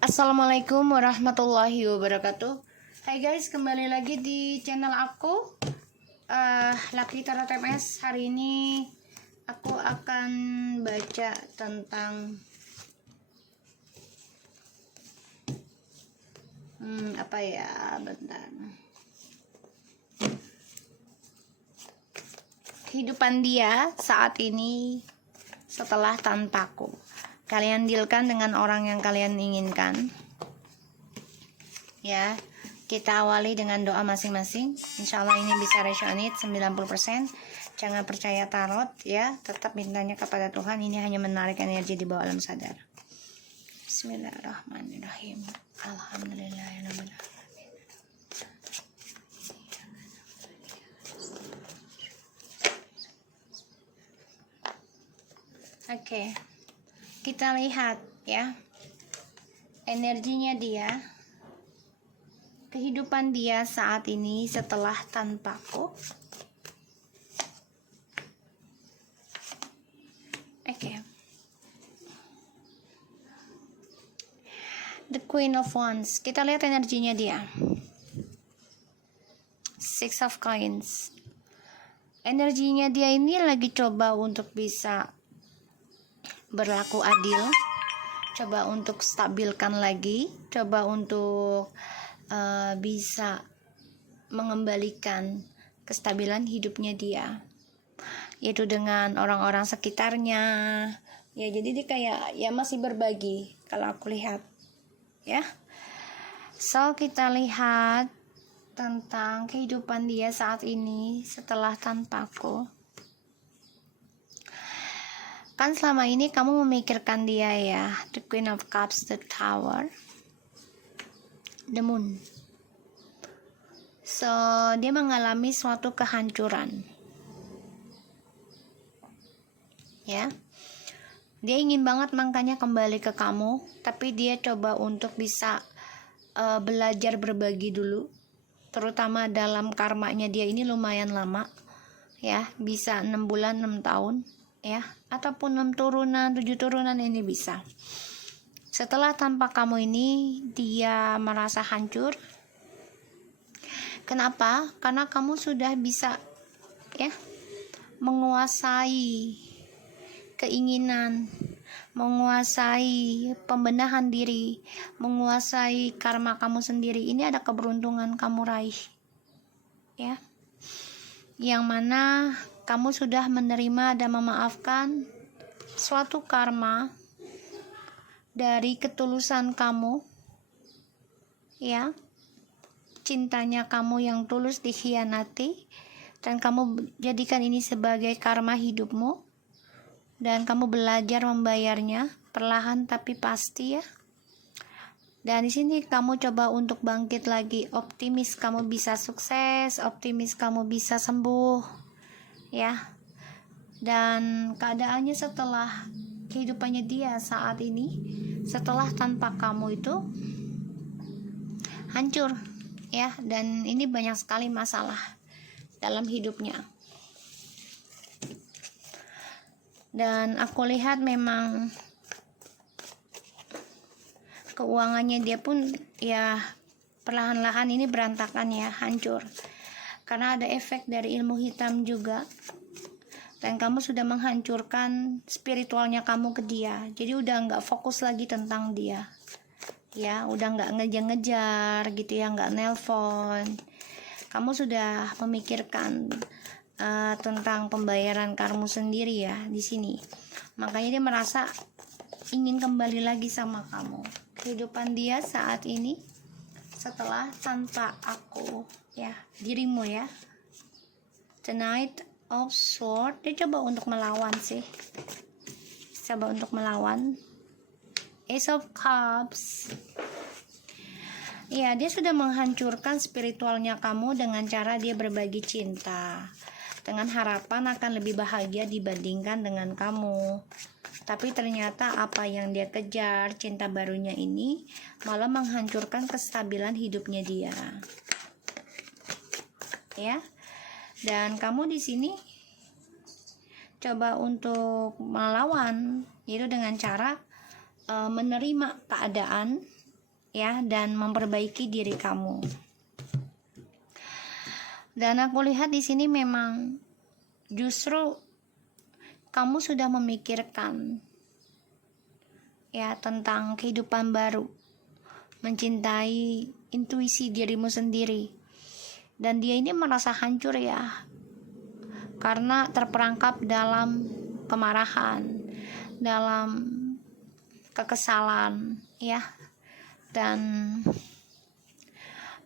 Assalamualaikum warahmatullahi wabarakatuh. Hai guys, kembali lagi di channel aku, Lucky Tarot MS. Hari ini aku akan baca tentang apa ya, bentar. Kehidupan dia saat ini setelah tanpaku. Kalian dealkan dengan orang yang kalian inginkan. Ya, kita awali dengan doa masing-masing. Insya Allah ini bisa resonate 90%. Jangan percaya tarot ya, tetap mintanya kepada Tuhan. Ini hanya menarik energi di bawah alam sadar. Bismillahirrahmanirrahim. Alhamdulillahirrahmanirrahim. Oke, kita lihat ya energinya dia, kehidupan dia saat ini setelah tanpaku. Oke. The Queen of Wands. Kita lihat energinya dia. Six of Coins. Energinya dia ini lagi coba untuk bisa berlaku adil, coba untuk stabilkan lagi, coba untuk bisa mengembalikan kestabilan hidupnya dia, yaitu dengan orang-orang sekitarnya ya. Jadi dia kayak ya masih berbagi kalau aku lihat ya. So kita lihat tentang kehidupan dia saat ini setelah tanpaku. Kan selama ini kamu memikirkan dia ya. The Queen of Cups, the Tower, the Moon. So dia mengalami suatu kehancuran ya. Dia ingin banget makanya kembali ke kamu, tapi dia coba untuk bisa belajar berbagi dulu, terutama dalam karmanya dia ini lumayan lama ya, bisa 6 bulan 6 tahun ya, ataupun 6 turunan 7 turunan ini bisa. Setelah tanpa kamu ini dia merasa hancur. Kenapa? Karena kamu sudah bisa ya menguasai keinginan, menguasai pembenahan diri, menguasai karma kamu sendiri. Ini ada keberuntungan kamu raih ya, yang mana kamu sudah menerima dan memaafkan suatu karma dari ketulusan kamu ya, cintanya kamu yang tulus dikhianati, dan kamu jadikan ini sebagai karma hidupmu, dan kamu belajar membayarnya perlahan tapi pasti ya. Dan di sini kamu coba untuk bangkit lagi, optimis kamu bisa sukses, optimis kamu bisa sembuh ya. Dan keadaannya setelah kehidupannya dia saat ini setelah tanpa kamu itu hancur ya, dan ini banyak sekali masalah dalam hidupnya. Dan aku lihat memang keuangannya dia pun ya perlahan-lahan ini berantakan ya, hancur. Karena ada efek dari ilmu hitam juga. Dan kamu sudah menghancurkan spiritualnya kamu ke dia. Jadi udah nggak fokus lagi tentang dia. Ya, udah nggak ngejar-ngejar gitu ya, nggak nelpon. Kamu sudah memikirkan tentang pembayaran karmu sendiri ya di sini. Makanya dia merasa ingin kembali lagi sama kamu. Kehidupan dia saat ini setelah tanpa aku ya, dirimu ya. The Knight of Swords. Dia coba untuk melawan sih, coba untuk melawan. Ace of Cups. Ya, dia sudah menghancurkan spiritualnya kamu dengan cara dia berbagi cinta, dengan harapan akan lebih bahagia dibandingkan dengan kamu. Tapi ternyata apa yang dia kejar, cinta barunya ini, malah menghancurkan kestabilan hidupnya dia. Ya. Dan kamu di sini coba untuk melawan, yaitu dengan cara menerima keadaan ya, dan memperbaiki diri kamu. Dan aku lihat di sini memang justru kamu sudah memikirkan ya tentang kehidupan baru, mencintai intuisi dirimu sendiri. Dan dia ini merasa hancur ya, karena terperangkap dalam kemarahan, dalam kekesalan ya. Dan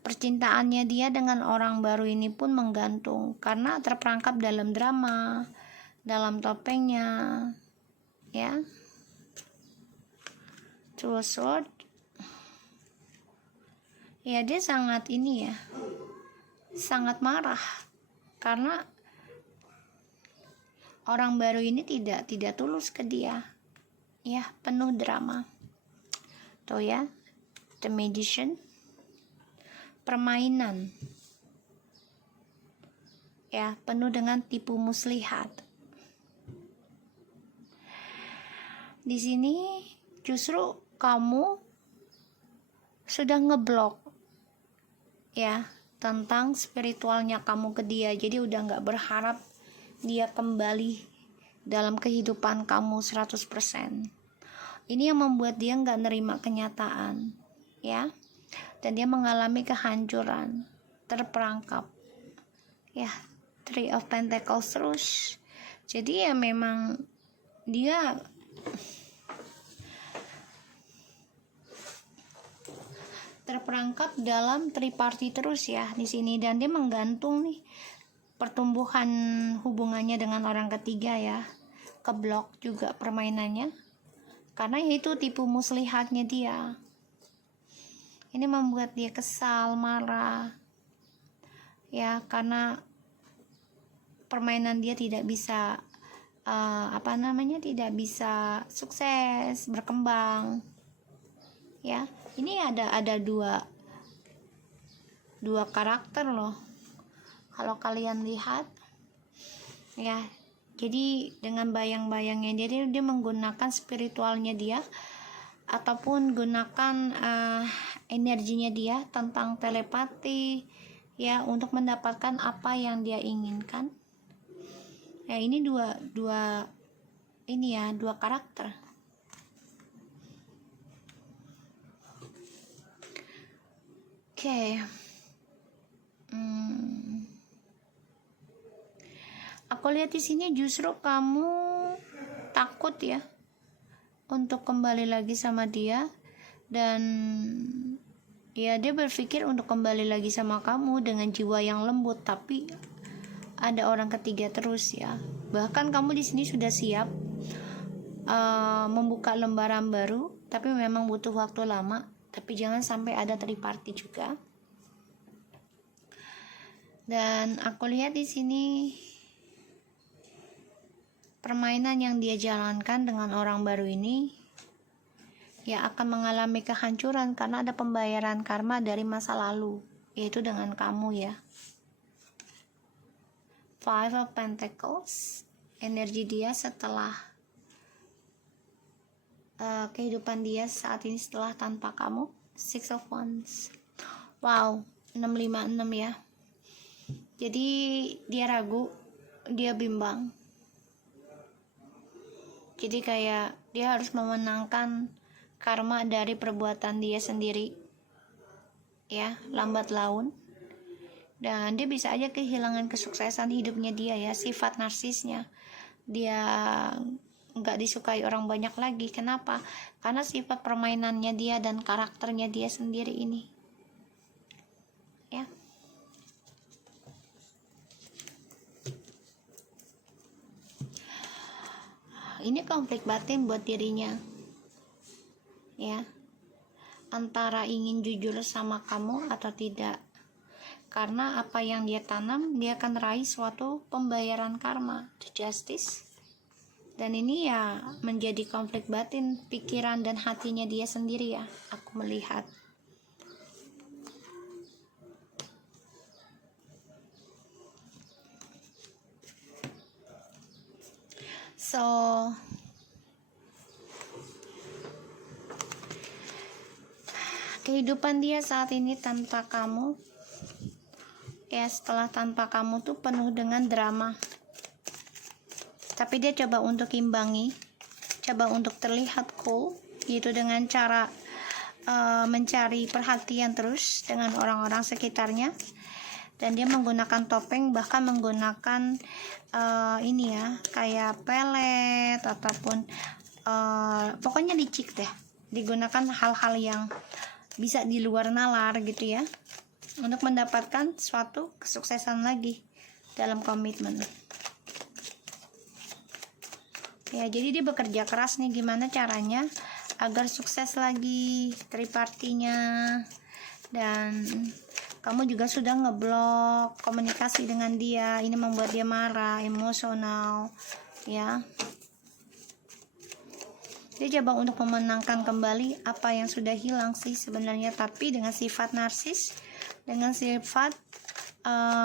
percintaannya dia dengan orang baru ini pun menggantung karena terperangkap dalam drama, dalam topengnya ya. Two of Swords ya, dia sangat ini ya, sangat marah karena orang baru ini tidak tulus ke dia ya, penuh drama tuh ya. The Magician, permainan ya, penuh dengan tipu muslihat. Di sini justru kamu sudah ngeblok ya tentang spiritualnya kamu ke dia, jadi udah nggak berharap dia kembali dalam kehidupan kamu 100%. Ini yang membuat dia nggak nerima kenyataan ya, dan dia mengalami kehancuran, terperangkap ya. Three of Pentacles terus. Jadi ya memang dia terperangkap dalam triparty terus ya di sini, dan dia menggantung nih pertumbuhan hubungannya dengan orang ketiga ya, keblok juga permainannya karena itu tipu muslihatnya dia. Ini membuat dia kesal, marah ya, karena permainan dia tidak bisa tidak bisa sukses, berkembang ya. Ini ada dua karakter loh kalau kalian lihat ya. Jadi dengan bayang-bayangnya dia menggunakan spiritualnya dia ataupun gunakan energinya dia tentang telepati ya untuk mendapatkan apa yang dia inginkan. Ya, ini dua karakter. Oke. Aku lihat di sini justru kamu takut ya untuk kembali lagi sama dia, dan ya dia berpikir untuk kembali lagi sama kamu dengan jiwa yang lembut, tapi ada orang ketiga terus ya. Bahkan kamu di sini sudah siap membuka lembaran baru, tapi memang butuh waktu lama. Tapi jangan sampai ada triparty juga. Dan aku lihat di sini permainan yang dia jalankan dengan orang baru ini ya akan mengalami kehancuran karena ada pembayaran karma dari masa lalu, yaitu dengan kamu ya. Five of Pentacles, energi dia setelah kehidupan dia saat ini setelah tanpa kamu. Six of Wands. Wow, 656 ya. Jadi dia ragu, dia bimbang. Jadi kayak dia harus memenangkan karma dari perbuatan dia sendiri ya, lambat laun. Dan dia bisa aja kehilangan kesuksesan hidupnya dia ya, sifat narsisnya. Dia nggak disukai orang banyak lagi. Kenapa? Karena sifat permainannya dia dan karakternya dia sendiri ini ya. Ini konflik batin buat dirinya ya, antara ingin jujur sama kamu atau tidak. Karena apa yang dia tanam, dia akan raih suatu pembayaran karma, the Justice. Dan ini ya menjadi konflik batin pikiran dan hatinya dia sendiri ya, aku melihat. So kehidupan dia saat ini tanpa kamu, ya setelah tanpa kamu tuh penuh dengan drama. Tapi dia coba untuk imbangi, coba untuk terlihat cool, yaitu dengan cara mencari perhatian terus dengan orang-orang sekitarnya. Dan dia menggunakan topeng, bahkan menggunakan ini ya, kayak pelet ataupun pokoknya licik deh. Digunakan hal-hal yang bisa di luar nalar gitu ya, untuk mendapatkan suatu kesuksesan lagi dalam komitmen. Ya, jadi dia bekerja keras nih, gimana caranya agar sukses lagi tripartinya. Dan kamu juga sudah ngeblok komunikasi dengan dia. Ini membuat dia marah, emosional, ya. Dia coba untuk memenangkan kembali apa yang sudah hilang sih sebenarnya, tapi dengan sifat narsis, dengan sifat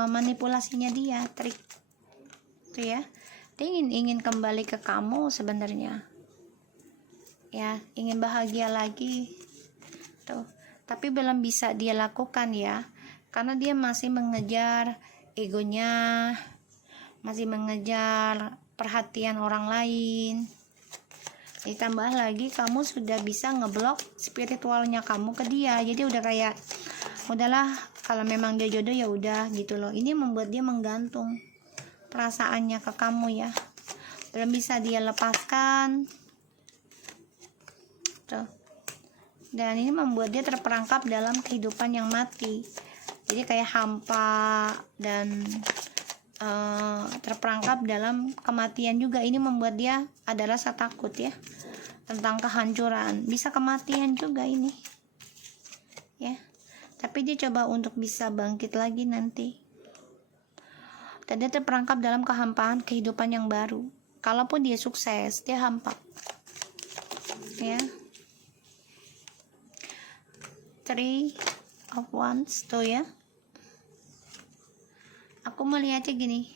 manipulasinya dia, trik itu ya. Dia ingin kembali ke kamu sebenarnya, ya, ingin bahagia lagi tuh, tapi belum bisa dia lakukan ya, karena dia masih mengejar egonya, masih mengejar perhatian orang lain. Ditambah lagi kamu sudah bisa ngeblok spiritualnya kamu ke dia, jadi udah kayak udahlah, kalau memang dia jodoh ya udah gitu loh. Ini membuat dia menggantung perasaannya ke kamu ya, belum bisa dia lepaskan tuh. Dan ini membuat dia terperangkap dalam kehidupan yang mati, jadi kayak hampa dan terperangkap dalam kematian juga. Ini membuat dia ada rasa takut ya, tentang kehancuran, bisa kematian juga ini ya. Tapi dia coba untuk bisa bangkit lagi nanti, dan dia terperangkap dalam kehampaan kehidupan yang baru. Kalaupun dia sukses, dia hampa ya. 3 of Wands tuh ya. Aku melihatnya gini,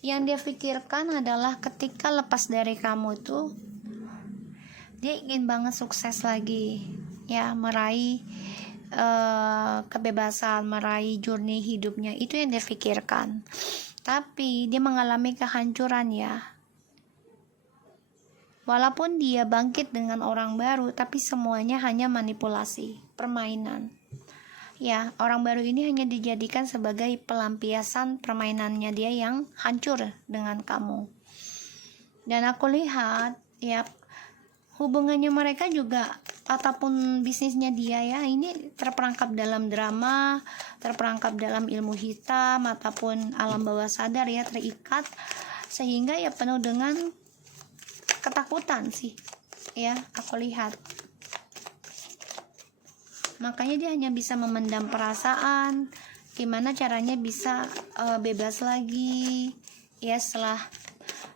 yang dia pikirkan adalah ketika lepas dari kamu tuh dia ingin banget sukses lagi ya, meraih kebebasan, meraih journey hidupnya, itu yang dia pikirkan. Tapi dia mengalami kehancuran ya. Walaupun dia bangkit dengan orang baru, tapi semuanya hanya manipulasi, permainan. Ya, orang baru ini hanya dijadikan sebagai pelampiasan permainannya dia yang hancur dengan kamu. Dan aku lihat ya, hubungannya mereka juga ataupun bisnisnya dia ya, ini terperangkap dalam drama, terperangkap dalam ilmu hitam ataupun alam bawah sadar ya, terikat sehingga ya penuh dengan ketakutan sih ya, aku lihat. Makanya dia hanya bisa memendam perasaan, gimana caranya bisa bebas lagi ya. Setelah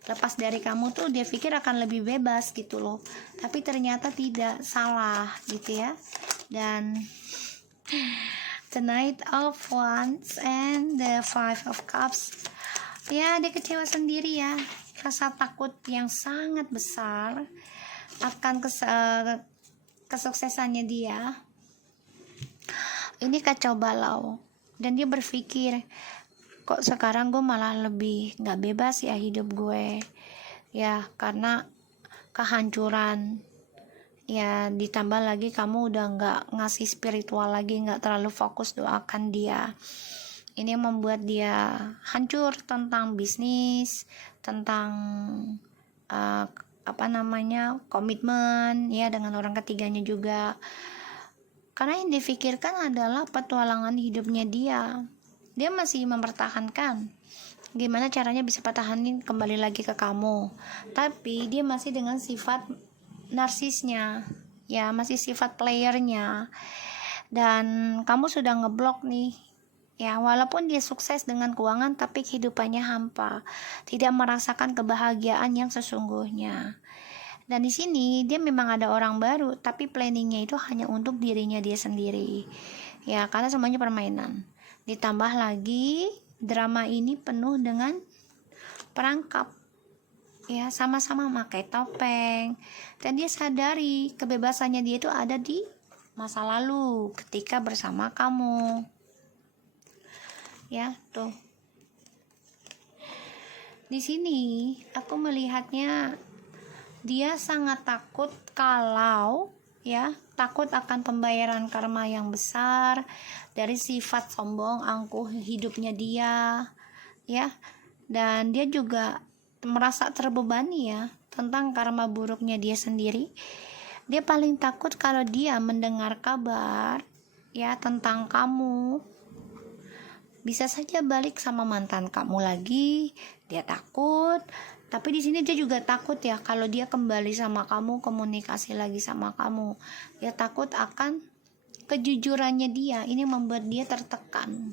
lepas dari kamu tuh dia pikir akan lebih bebas gitu loh, tapi ternyata tidak, salah gitu ya. Dan the Knight of Wands and the 5 of Cups ya, dia kecewa sendiri ya, rasa takut yang sangat besar akan kesuksesannya dia. Ini kacau balau, dan dia berpikir, kok sekarang gue malah lebih gak bebas ya hidup gue ya, karena kehancuran ya. Ditambah lagi kamu udah gak ngasih spiritual lagi, gak terlalu fokus doakan dia. Ini membuat dia hancur tentang bisnis, tentang komitmen ya dengan orang ketiganya juga. Karena yang difikirkan adalah petualangan hidupnya dia. Dia masih mempertahankan gimana caranya bisa pertahanin kembali lagi ke kamu, tapi dia masih dengan sifat narsisnya ya, masih sifat playernya. Dan kamu sudah ngeblok nih ya, walaupun dia sukses dengan keuangan, tapi kehidupannya hampa, tidak merasakan kebahagiaan yang sesungguhnya. Dan di sini dia memang ada orang baru, tapi planningnya itu hanya untuk dirinya dia sendiri ya, karena semuanya permainan. Ditambah lagi drama ini penuh dengan perangkap ya, sama-sama pakai topeng, dan dia sadari kebebasannya dia itu ada di masa lalu ketika bersama kamu. Ya, tuh. Di sini aku melihatnya dia sangat takut kalau takut akan pembayaran karma yang besar dari sifat sombong angkuh hidupnya dia, ya. Dan dia juga merasa terbebani ya tentang karma buruknya dia sendiri. Dia paling takut kalau dia mendengar kabar ya tentang kamu, bisa saja balik sama mantan kamu lagi. Dia takut, tapi di sini dia juga takut ya kalau dia kembali sama kamu, komunikasi lagi sama kamu. Dia takut akan kejujurannya dia. Ini membuat dia tertekan.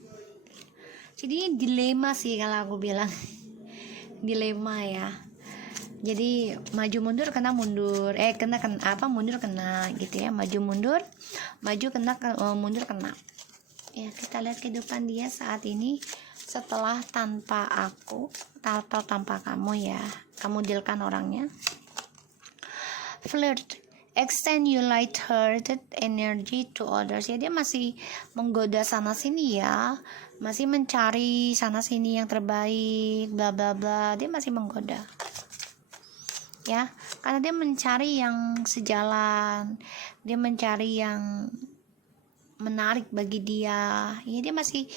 Jadi ini dilema sih kalau aku bilang. Dilema ya. Jadi maju mundur kena mundur. Mundur kena gitu ya. Maju mundur, mundur kena. Ya, kita lihat kehidupan dia saat ini setelah tanpa aku atau tanpa kamu ya. Kamu dealkan orangnya. Flirt, extend your light-hearted energy to others. Ya, dia masih menggoda sana sini ya. Masih mencari sana sini yang terbaik, bla bla bla. Dia masih menggoda. Ya, karena dia mencari yang sejalan. Dia mencari yang menarik bagi dia. Ya, dia masih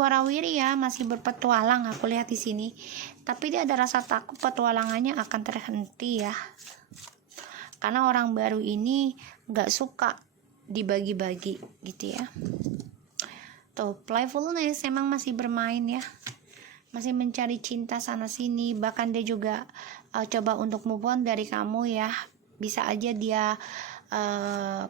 warawiri ya, masih berpetualang aku lihat di sini. Tapi dia ada rasa takut petualangannya akan terhenti ya. Karena orang baru ini nggak suka dibagi-bagi gitu ya. Tuh, playfulness emang masih bermain ya. Masih mencari cinta sana sini, bahkan dia juga coba untuk move on dari kamu ya. Bisa aja dia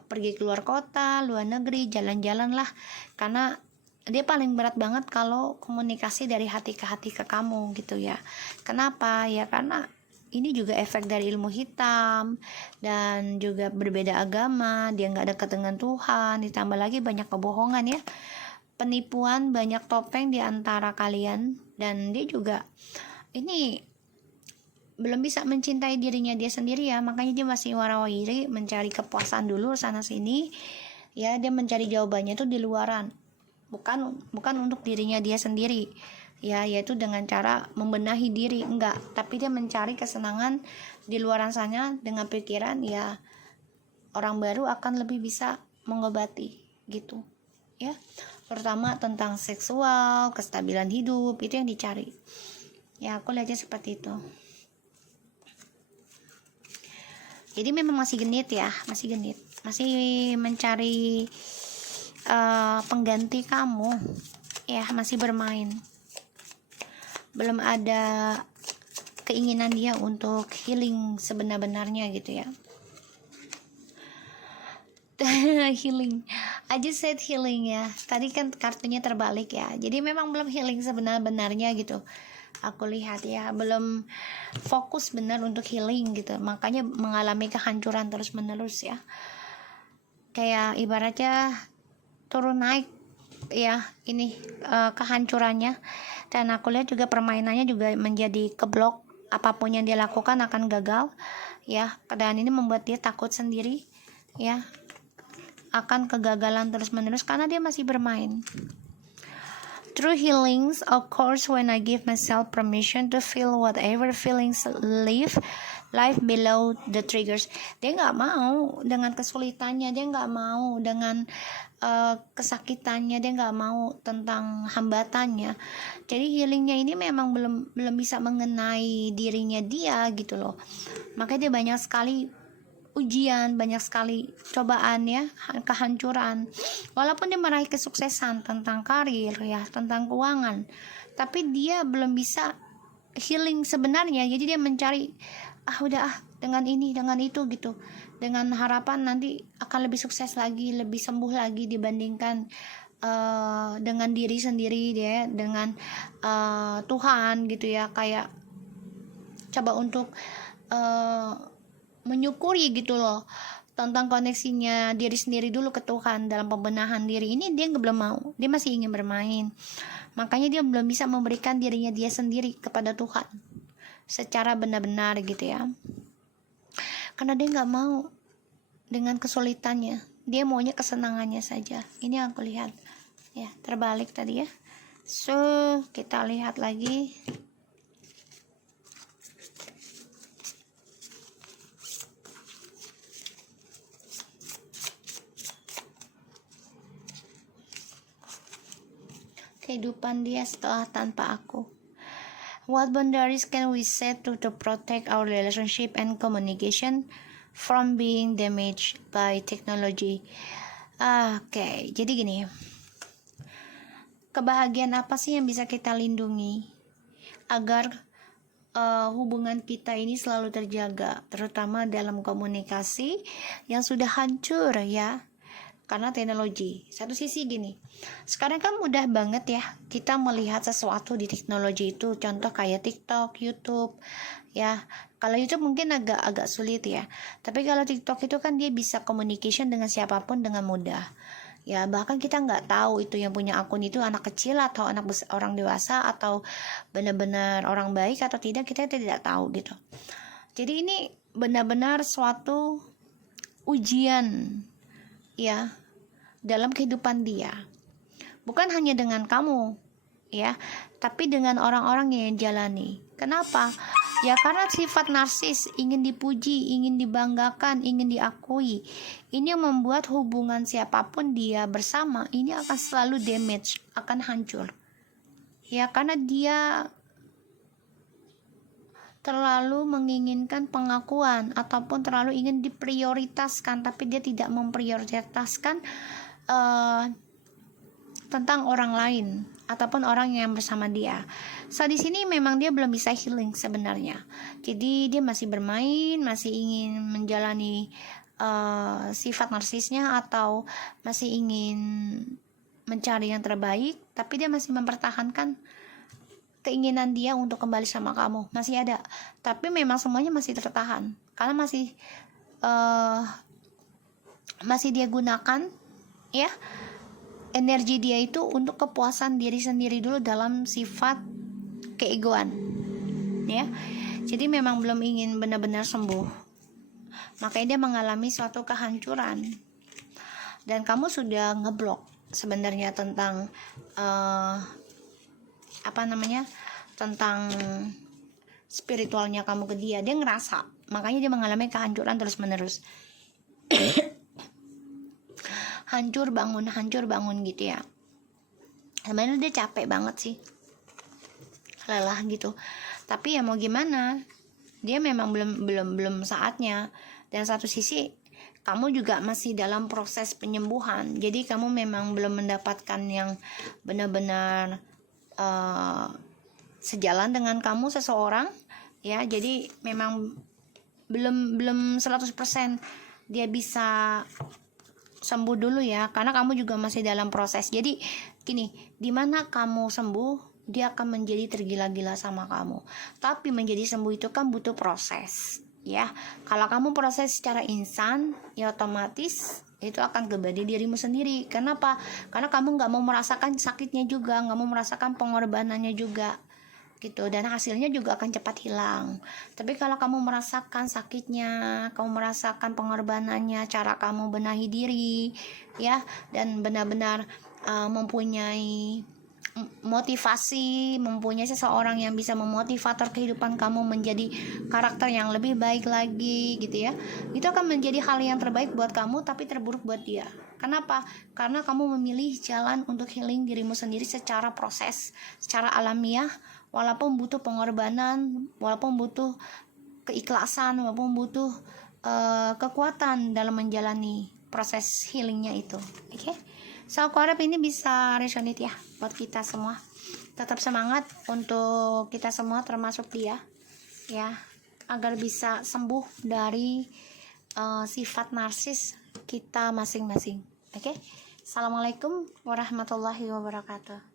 pergi keluar kota, luar negeri, jalan-jalan lah, karena dia paling berat banget kalau komunikasi dari hati ke hati ke kamu gitu ya. Kenapa ya? Karena ini juga efek dari ilmu hitam dan juga berbeda agama, dia nggak dekat dengan Tuhan, ditambah lagi banyak kebohongan ya, penipuan, banyak topeng di antara kalian. Dan dia juga ini belum bisa mencintai dirinya dia sendiri ya, makanya dia masih warawiri mencari kepuasan dulu sana sini ya. Dia mencari jawabannya itu di luaran, bukan untuk dirinya dia sendiri ya, yaitu dengan cara membenahi diri, enggak, tapi dia mencari kesenangan di luaran sana dengan pikiran ya orang baru akan lebih bisa mengobati gitu ya, terutama tentang seksual, kestabilan hidup, itu yang dicari ya. Aku lihatnya seperti itu. Jadi memang masih genit ya, masih mencari pengganti kamu ya, masih bermain. Belum ada keinginan dia untuk healing sebenar-benarnya gitu ya. Healing, I just said healing ya, tadi kan kartunya terbalik ya. Jadi memang belum healing sebenar-benarnya gitu. Aku lihat ya, belum fokus benar untuk healing gitu, makanya mengalami kehancuran terus menerus ya. Kayak ibaratnya turun naik ya ini kehancurannya. Dan aku lihat juga permainannya juga menjadi keblok, apapun yang dia lakukan akan gagal ya. Dan ini membuat dia takut sendiri ya akan kegagalan terus menerus karena dia masih bermain. True healings occurs when I give myself permission to feel whatever feelings life below the triggers. Dia nggak mau dengan kesulitannya, dia nggak mau dengan kesakitannya, dia nggak mau tentang hambatannya. Jadi healingnya ini memang belum bisa mengenai dirinya dia gitu loh. Makanya dia banyak sekali ujian, banyak sekali cobaan ya, kehancuran. Walaupun dia meraih kesuksesan tentang karir ya, tentang keuangan, tapi dia belum bisa healing sebenarnya. Jadi dia mencari dengan ini, dengan itu gitu, dengan harapan nanti akan lebih sukses lagi, lebih sembuh lagi dibandingkan dengan diri sendiri dia, dengan Tuhan gitu ya. Kayak coba untuk menyukuri gitu loh tentang koneksinya diri sendiri dulu ke Tuhan dalam pembenahan diri. Ini dia belum mau, dia masih ingin bermain, makanya dia belum bisa memberikan dirinya dia sendiri kepada Tuhan secara benar-benar gitu ya, karena dia nggak mau dengan kesulitannya Dia maunya kesenangannya saja. Ini yang aku lihat. Ya, terbalik tadi ya. So, kita lihat lagi. Kehidupan dia setelah tanpa aku. What boundaries can we set to protect our relationship and communication from being damaged by technology? Oke, jadi gini. Kebahagiaan apa sih yang bisa kita lindungi agar hubungan kita ini selalu terjaga, terutama dalam komunikasi yang sudah hancur ya, karena teknologi. Satu sisi gini, sekarang kan mudah banget ya kita melihat sesuatu di teknologi itu, contoh kayak TikTok, YouTube ya. Kalau YouTube mungkin agak sulit ya, tapi kalau TikTok itu kan dia bisa communication dengan siapapun dengan mudah ya. Bahkan kita nggak tahu itu yang punya akun itu anak kecil atau anak besar, orang dewasa, atau benar-benar orang baik atau tidak, kita tidak tahu gitu. Jadi ini benar-benar suatu ujian ya dalam kehidupan dia, bukan hanya dengan kamu ya, tapi dengan orang-orang yang jalani. Kenapa? Ya karena sifat narsis, ingin dipuji, ingin dibanggakan, ingin diakui. Ini yang membuat hubungan siapapun dia bersama ini akan selalu damage, akan hancur ya, karena dia terlalu menginginkan pengakuan ataupun terlalu ingin diprioritaskan, tapi dia tidak memprioritaskan tentang orang lain ataupun orang yang bersama dia. So di sini memang dia belum bisa healing sebenarnya. Jadi dia masih bermain, masih ingin menjalani sifat narsisnya, atau masih ingin mencari yang terbaik, tapi dia masih mempertahankan keinginan dia untuk kembali sama kamu. Masih ada, tapi memang semuanya masih tertahan karena masih dia gunakan ya energi dia itu untuk kepuasan diri sendiri dulu dalam sifat keegoan ya. Jadi memang belum ingin benar-benar sembuh, makanya dia mengalami suatu kehancuran. Dan kamu sudah ngeblok sebenarnya tentang tentang spiritualnya kamu ke dia. Dia ngerasa, makanya dia mengalami kehancuran terus menerus. hancur bangun gitu ya. Sebenarnya dia capek banget sih, lelah gitu, tapi ya mau gimana, dia memang belum saatnya. Dan satu sisi kamu juga masih dalam proses penyembuhan, jadi kamu memang belum mendapatkan yang benar-benar sejalan dengan kamu seseorang ya. Jadi memang belum 100% dia bisa sembuh dulu ya, karena kamu juga masih dalam proses. Jadi gini, dimana kamu sembuh, dia akan menjadi tergila-gila sama kamu. Tapi menjadi sembuh itu kan butuh proses ya. Kalau kamu proses secara instan, ya otomatis itu akan kembali dirimu sendiri. Kenapa? Karena kamu nggak mau merasakan sakitnya juga, nggak mau merasakan pengorbanannya juga gitu, dan hasilnya juga akan cepat hilang. Tapi kalau kamu merasakan sakitnya, kamu merasakan pengorbanannya, cara kamu benahi diri ya, dan benar-benar mempunyai motivasi, mempunyai seseorang yang bisa memotivator kehidupan kamu menjadi karakter yang lebih baik lagi gitu ya, itu akan menjadi hal yang terbaik buat kamu, tapi terburuk buat dia. Kenapa? Karena kamu memilih jalan untuk healing dirimu sendiri secara proses, secara alamiah, walaupun butuh pengorbanan, walaupun butuh keikhlasan, walaupun butuh kekuatan dalam menjalani proses healingnya itu. Oke? So aku harap ini bisa resonate ya buat kita semua. Tetap semangat untuk kita semua, termasuk dia ya, agar bisa sembuh dari sifat narsis kita masing-masing. Oke? Assalamualaikum warahmatullahi wabarakatuh.